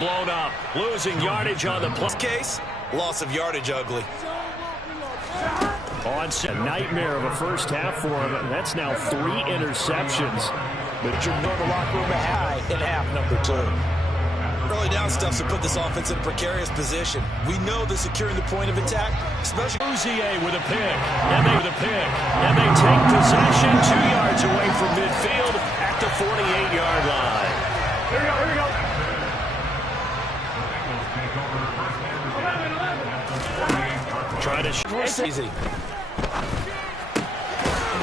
blown up, losing yardage on the play. Case, loss of yardage ugly. A nightmare of a first half for him. That's now 3 interceptions. But you're in the locker room high in half number 2. Early down stuff to put this offense in a precarious position. We know they're securing the point of attack, especially Uzier with a pick, and they take possession 2 yards away from midfield at the 48-yard line. Here we go. Try to shoot. easy.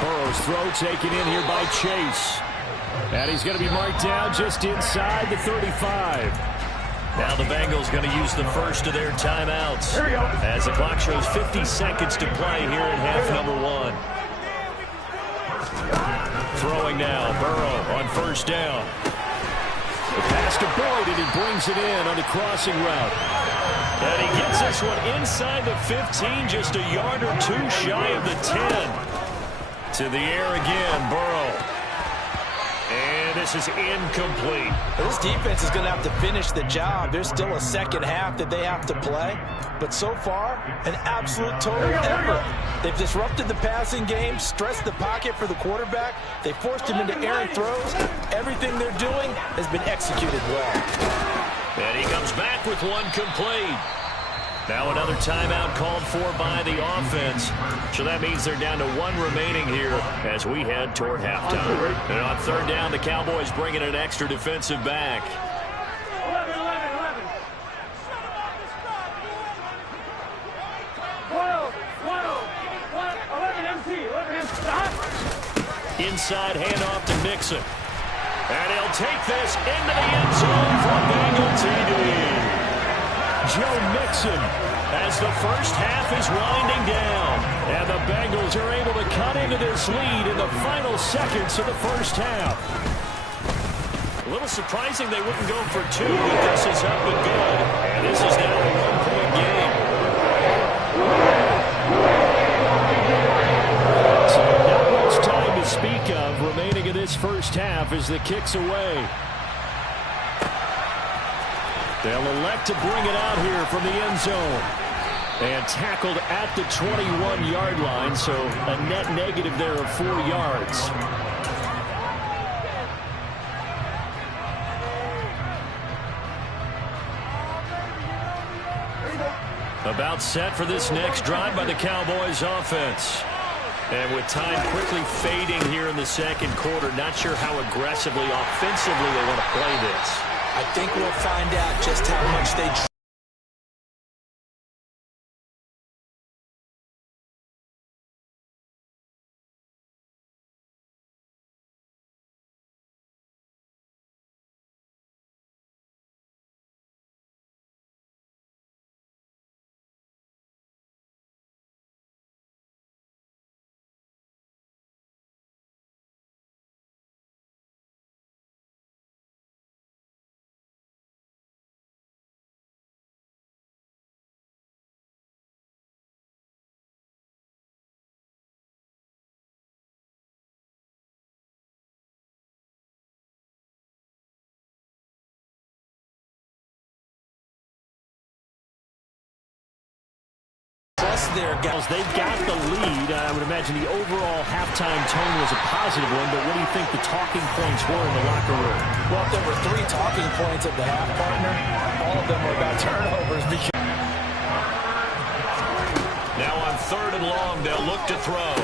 Burrow's throw taken in here by Chase. And he's going to be marked down just inside the 35. Now the Bengals going to use the first of their timeouts. Here we go. As the clock shows 50 seconds to play here in half number 1. Throwing now, Burrow on first down. The pass to Boyd, and he brings it in on the crossing route. And he gets this one inside the 15, just a yard or 2 shy of the 10. To the air again, Burrow. And this is incomplete. This defense is going to have to finish the job. There's still a second half that they have to play. But so far, an absolute total effort. They've disrupted the passing game, stressed the pocket for the quarterback. They forced him into errant throws. Everything they're doing has been executed well. And he comes back with one complete. Now another timeout called for by the offense. So that means they're down to 1 remaining here as we head toward halftime. And on third down, the Cowboys bring in an extra defensive back. 11. 11 MC. Stop. Inside handoff to Mixon. And he'll take this into the end zone for Bengal TD. Joe Mixon as the first half is winding down. And the Bengals are able to cut into this lead in the final seconds of the first half. A little surprising they wouldn't go for 2, but this is up and good. And this is now a 1-point game. So not much time to speak of remaining in this first half as the kick's away. They'll elect to bring it out here from the end zone. And tackled at the 21-yard line, so a net negative there of 4 yards. About set for this next drive by the Cowboys offense. And with time quickly fading here in the second quarter, not sure how aggressively, offensively they want to play this. I think we'll find out just how much they try. Their guys, they've got the lead. I would imagine the overall halftime tone was a positive one, but what do you think the talking points were in the locker room? Well, if there were 3 talking points of the half, partner, all of them were about turnovers. Now on third and long, they'll look to throw.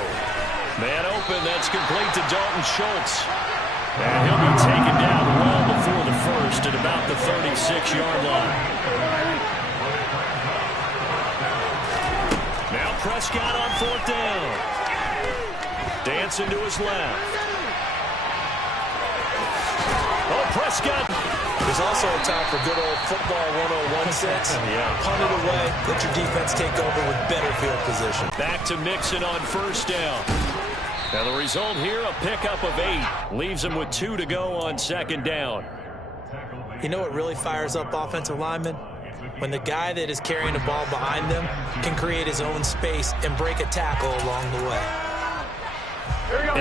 Man open, that's complete to Dalton Schultz. And he'll be taken down well before the first at about the 36-yard line. Prescott on fourth down. Dancing to his left. Oh, Prescott. There's also a time for good old football 101 sense. Yeah. Punt it away. Let your defense take over with better field position. Back to Mixon on first down. Now the result here, a pickup of 8. Leaves him with 2 to go on second down. You know what really fires up offensive linemen? When the guy that is carrying the ball behind them can create his own space and break a tackle along the way.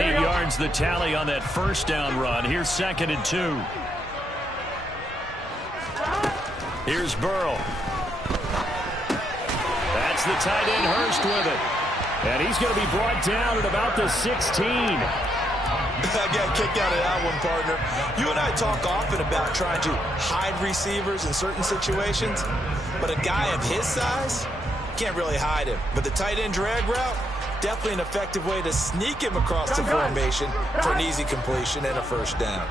8 yards the tally on that first down run. Here's second and 2. Here's Burrow. That's the tight end Hurst with it. And he's going to be brought down at about the 16. I got a kick out of that one, partner. You and I talk often about trying to hide receivers in certain situations, but a guy of his size can't really hide him. But the tight end drag route, definitely an effective way to sneak him across the formation for an easy completion and a first down.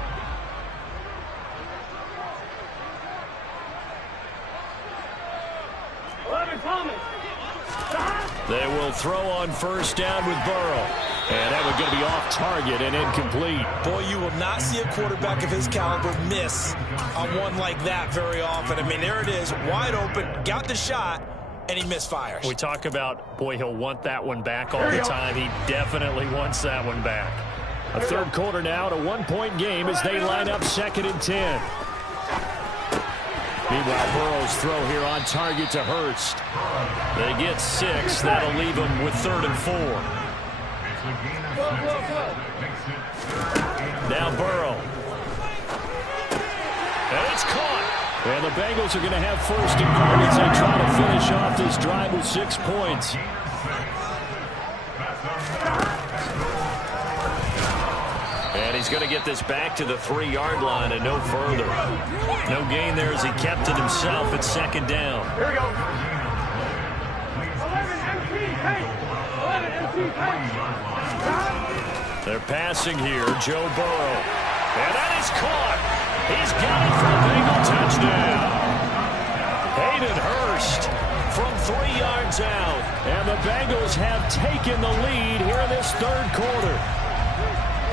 They will throw on first down with Burrow. And that was going to be off target and incomplete. Boy, you will not see a quarterback of his caliber miss on one like that very often. I mean, there it is, wide open, got the shot, and he misfires. We talk about, boy, he'll want that one back all the time. He definitely wants that one back. A third quarter now, a one-point game as they line up 2nd and 10. Meanwhile, Burrow's throw here on target to Hurst. They get 6. That'll leave them with 3rd and 4. Now Burrow. And it's caught. And the Bengals are going to have 1st and goal as they try to finish off this drive with 6 points. And he's going to get this back to the 3-yard line and no further. No gain there as he kept it himself at 2nd down. Here we go. 11 MC, They're passing here, Joe Burrow. And that is caught. He's got it for a Bengal touchdown. Hayden Hurst from 3 yards out. And the Bengals have taken the lead here in this 3rd quarter.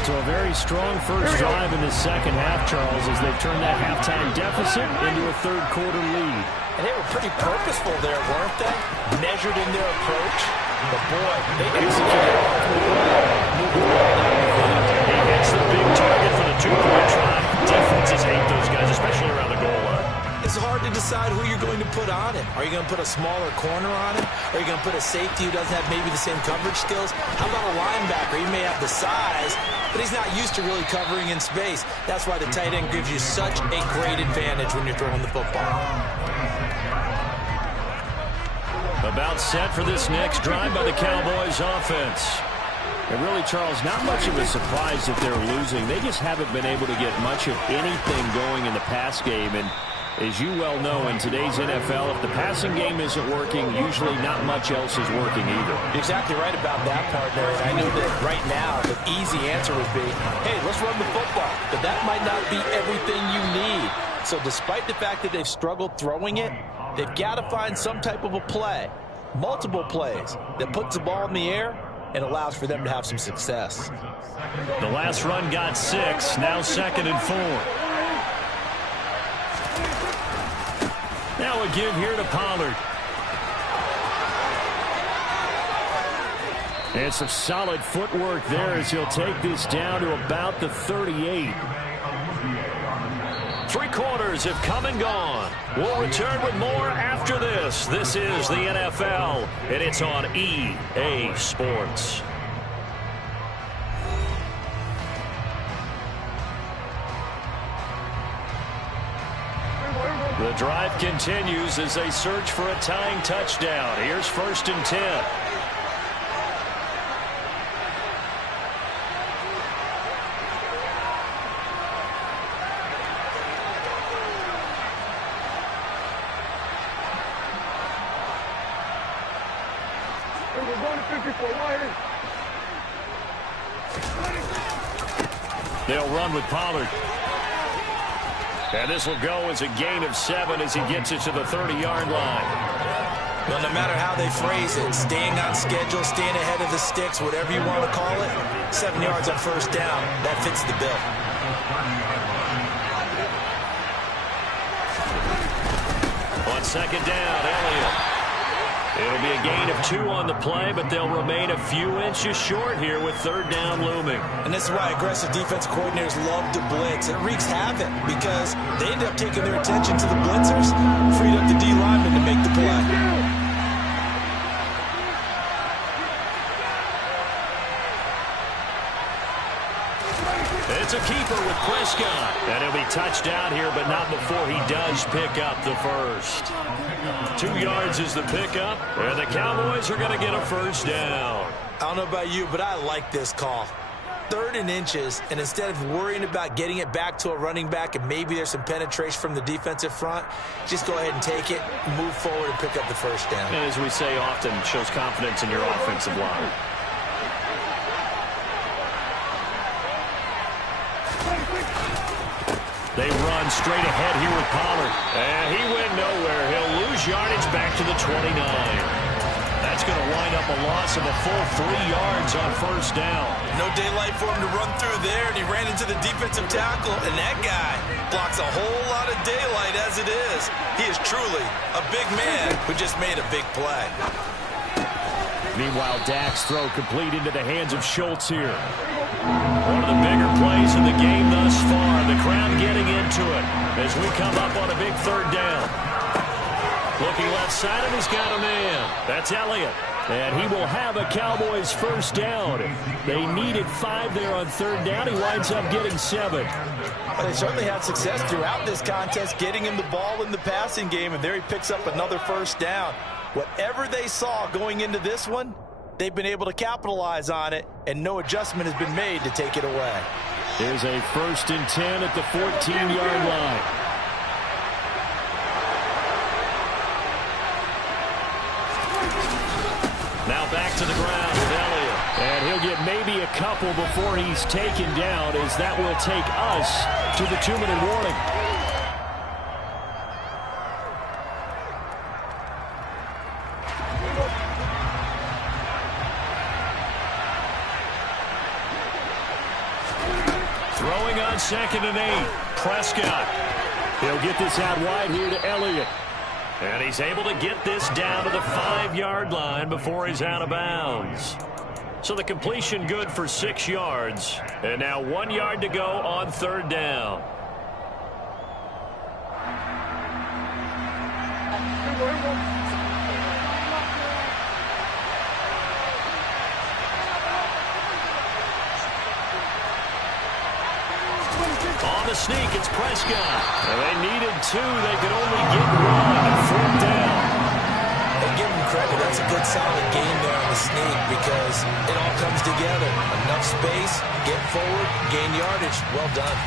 So a very strong first drive in the second half, Charles, as they've turned that halftime deficit into a 3rd quarter lead. And they were pretty purposeful there, weren't they? Measured in their approach. But boy, they executed awfully well. He hits the big target for the 2-point try. Defenses hate those guys, especially around the goal line. It's hard to decide who you're going to put on him. Are you going to put a smaller corner on him? Are you going to put a safety who doesn't have maybe the same coverage skills? How about a linebacker? He may have the size, but he's not used to really covering in space. That's why the tight end gives you such a great advantage when you're throwing the football. About set for this next drive by the Cowboys offense. And really, Charles, not much of a surprise that they're losing. They just haven't been able to get much of anything going in the pass game. And as you well know, in today's NFL, if the passing game isn't working, usually not much else is working either. You're exactly right about that, partner. And I know that right now the easy answer would be, hey, let's run the football. But that might not be everything you need. So despite the fact that they've struggled throwing it, they've got to find some type of a play, multiple plays, that puts the ball in the air and allows for them to have some success. The last run got 6, now 2nd and 4. Now a give here to Pollard. And some solid footwork there as he'll take this down to about the 38. 3 quarters have come and gone. We'll return with more after this. This is the NFL, and it's on EA Sports. The drive continues as they search for a tying touchdown. Here's 1st and 10. They'll run with Pollard. And this will go as a gain of 7 as he gets it to the 30-yard line. Well, no matter how they phrase it, staying on schedule, staying ahead of the sticks, whatever you want to call it, 7 yards on 1st down, that fits the bill. On 2nd down, Elliott. It'll be a gain of 2 on the play, but they'll remain a few inches short here with 3rd down looming. And this is why aggressive defense coordinators love to blitz. It wreaks havoc because they end up taking their attention to the blitzers, freed up the D lineman to make the play. It's a keeper with Prescott. And he'll be touched down here, but not before he does pick up the 1st. first. 2 yards is the pickup, and the Cowboys are going to get a first down. I don't know about you, but I like this call. 3rd and inches, and instead of worrying about getting it back to a running back and maybe there's some penetration from the defensive front, just go ahead and take it, move forward, and pick up the first down. And as we say often, shows confidence in your offensive line. They run straight ahead here with Pollard. And he went nowhere. He'll lose yardage back to the 29. That's going to wind up a loss of a full 3 yards on first down. No daylight for him to run through there, and he ran into the defensive tackle, and that guy blocks a whole lot of daylight as it is. He is truly a big man who just made a big play. Meanwhile, Dak's throw complete into the hands of Schultz here. One of the bigger plays in the game thus far. The crowd getting into it as we come up on a big 3rd down. Looking left side, and he's got a man. That's Elliott. And he will have a Cowboys first down. They needed 5 there on 3rd down. He winds up getting 7. Well, they certainly had success throughout this contest, getting him the ball in the passing game, and there he picks up another first down. Whatever they saw going into this one, they've been able to capitalize on it, and no adjustment has been made to take it away. There's a 1st and 10 at the 14-yard line. Now back to the ground with Elliott. And he'll get maybe a couple before he's taken down, as that will take us to the 2-minute warning. Throwing on 2nd and 8. Prescott. He'll get this out wide here to Elliott. And he's able to get this down to the 5-yard line before he's out of bounds. So the completion good for 6 yards. And now 1 yard to go on 3rd down. On the sneak, it's Prescott. And they needed 2. They could only get 1. 4th down. And give him credit. That's a good, solid game there on the sneak because it all comes together. Enough space, get forward, gain yardage. Well done.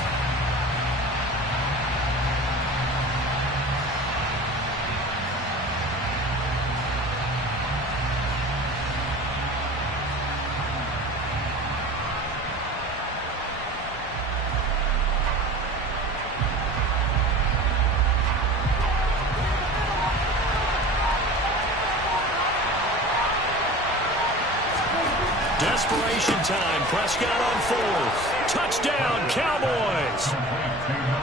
Desperation time. Prescott on 4th. Touchdown, Cowboys.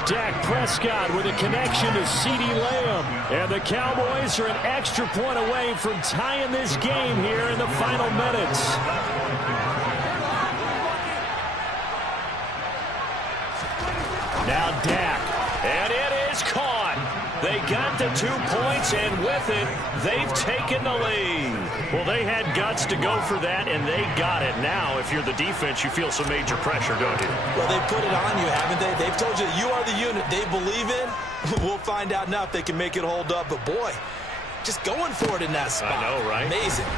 Dak Prescott with a connection to CeeDee Lamb. And the Cowboys are an extra point away from tying this game here in the final minutes. Now Dak. And it is caught. They got the 2 points, and with it, they've taken the lead. Well, they had guts to go for that, and they got it. Now, if you're the defense, you feel some major pressure, don't you? Well, they put it on you, haven't they? They've told you you are the unit they believe in. We'll find out now if they can make it hold up. But, boy, just going for it in that spot. I know, right? Amazing.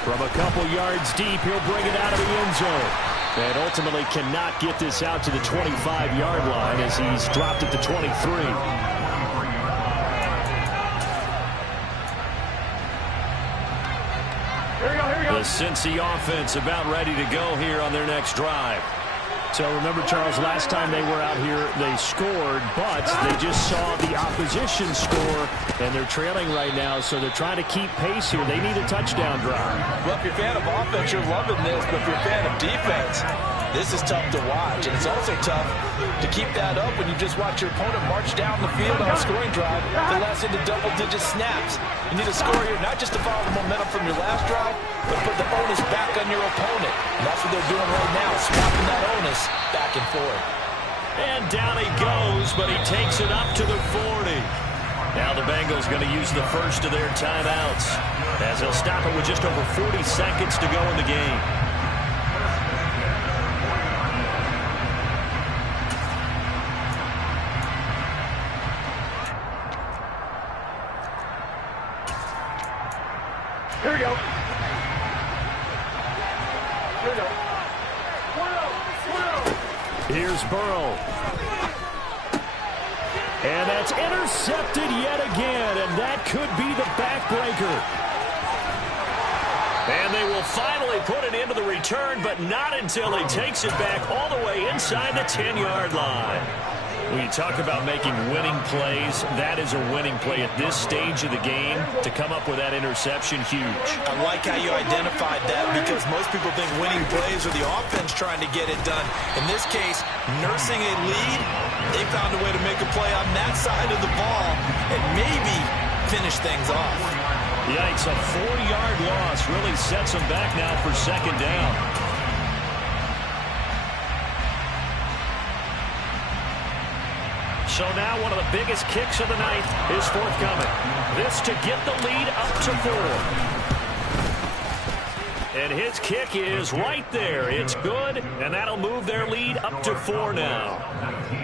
From a couple yards deep, he'll bring it out of the end zone. And ultimately cannot get this out to the 25-yard line as he's dropped it to 23. The Cincy offense about ready to go here on their next drive. So remember, Charles, last time they were out here, they scored, but they just saw the opposition score, and they're trailing right now, so they're trying to keep pace here. They need a touchdown drive. Well, if you're a fan of offense, you're loving this, but if you're a fan of defense, this is tough to watch, and it's also tough to keep that up when you just watch your opponent march down the field on a scoring drive that lasts into double-digit snaps. You need a score here, not just to follow the momentum from your last drive, but put the onus back on your opponent. And that's what they're doing right now, swapping that onus back and forth. And down he goes, but he takes it up to the 40. Now the Bengals going to use the first of their timeouts, as they'll stop it with just over 40 seconds to go in the game. Here we go. Here we go. Here's Burrow. And that's intercepted yet again, and that could be the backbreaker. And they will finally put it into the return, but not until he takes it back all the way inside the 10-yard line. When you talk about making winning plays, that is a winning play at this stage of the game. To come up with that interception, huge. I like how you identified that, because most people think winning plays are the offense trying to get it done. In this case, nursing a lead, they found a way to make a play on that side of the ball and maybe finish things off. Yikes, a 4-yard loss really sets them back now for second down. So now one of the biggest kicks of the night is forthcoming. This to get the lead up to 4. And his kick is right there. It's good, and that'll move their lead up to 4 now.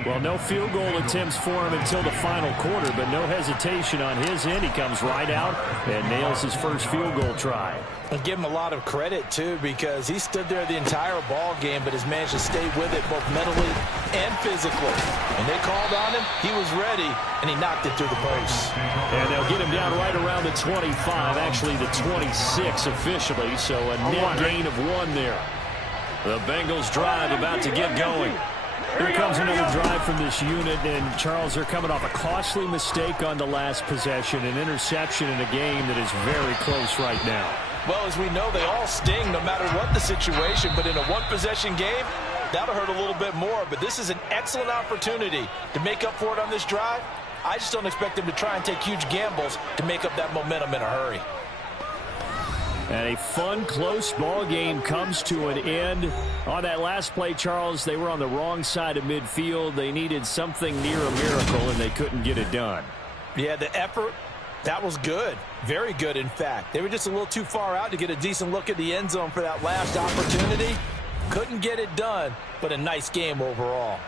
Well, no field goal attempts for him until the final quarter, but no hesitation on his end. He comes right out and nails his first field goal try. And give him a lot of credit, too, because he stood there the entire ball game, but has managed to stay with it both mentally and physically. When they called on him, he was ready, and he knocked it through the posts. And they'll get him down right around the 25, actually the 26 officially, so a net gain of 1 there. The Bengals drive about to get going. Here comes another drive from this unit, and Charles, they're coming off a costly mistake on the last possession, an interception in a game that is very close right now. Well, as we know, they all sting no matter what the situation, but in a one-possession game, that'll hurt a little bit more. But this is an excellent opportunity to make up for it on this drive. I just don't expect them to try and take huge gambles to make up that momentum in a hurry. And a fun, close ball game comes to an end. On that last play, Charles, they were on the wrong side of midfield. They needed something near a miracle, and they couldn't get it done. Yeah, the effort, that was good. Very good, in fact. They were just a little too far out to get a decent look at the end zone for that last opportunity. Couldn't get it done, but a nice game overall.